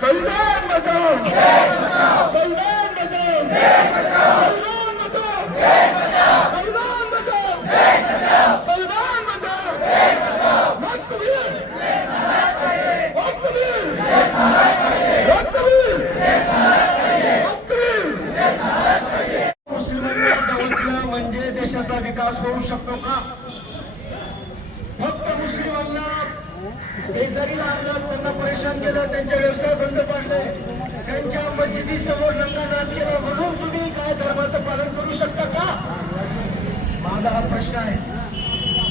संविधान बचाओ, संविधान बचाओ, संविधान बचाओ, संविधान बचाओ, संविधान बचाओ, वक्त वीर, वक्त वीर, वक्त वीर, वक्त वीर। मुस्लिमांना दवचलं म्हणजे देशाचा विकास होऊ शकतो का? फक्त मुस्लिमांना बेजारीला आणलं, त्यांना परेशान केलं, त्यांचे व्यवसाय बंद पाडले, त्यांच्या मस्जिदी समोर नंगा नाच केला म्हणून तुम्ही काय धर्माचं पालन करू शकता का? माझा हा प्रश्न आहे,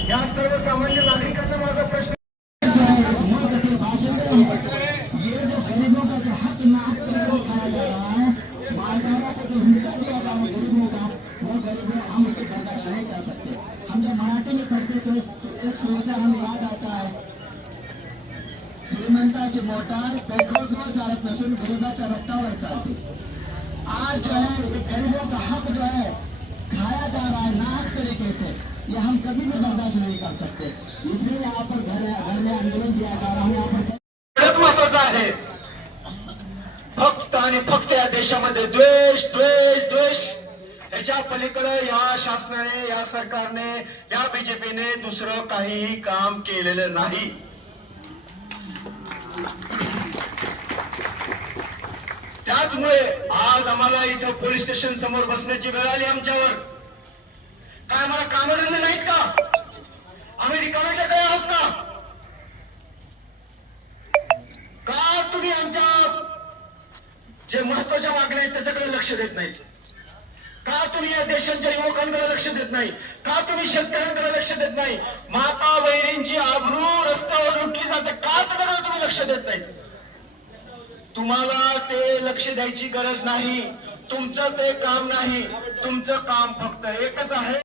या सर्वसामान्य नागरिकांना माझा प्रश्न। हम जब मराठी में पढ़ते थे एक सोचा हमें याद आता है, श्रीमंताची मोटार पेट्रोल चालत नसून गरीबाच्या रक्तावर चालते। आज जो है ये गरीबों का हक जो है खाया जा रहा है नाहक तरीके से, ये हम कभी भी बर्दाश्त नहीं कर सकते। इसलिए यहाँ पर घर में आंदोलन दिया जा रहा है। यहाँ पर महत्वाचं आहे, फक्त आणि फक्त या देशामध्ये द्वेष द्वेष द्वेष, याच्या पलीकडे या शासनाने, या सरकारने, या बीजेपीने दुसरं काहीही काम केलेलं नाही। त्याचमुळे आज आम्हाला इथं पोलीस स्टेशन समोर बसण्याची वेळ आली आमच्यावर। काय आम्हाला कामधंदे नाहीत का? आम्ही रिकामे काय आहोत का? का तुम्ही आमच्या जे महत्वाच्या मागण्या आहेत त्याच्याकडे लक्ष देत नाही? का तुम्ही या देशाच्या युवकांकडे लक्ष देत नाही? का तुम्ही शेतकऱ्यांकडे लक्ष देत नाही? माता बहिणींची आबरू रस्त्यावर लुटली जाते, का त्याच्याकडे तुम्ही लक्ष देत नाही? तुम्हाला ते लक्ष द्यायची गरज नाही, तुमचं ते काम नाही। तुमचं काम फक्त एकच आहे,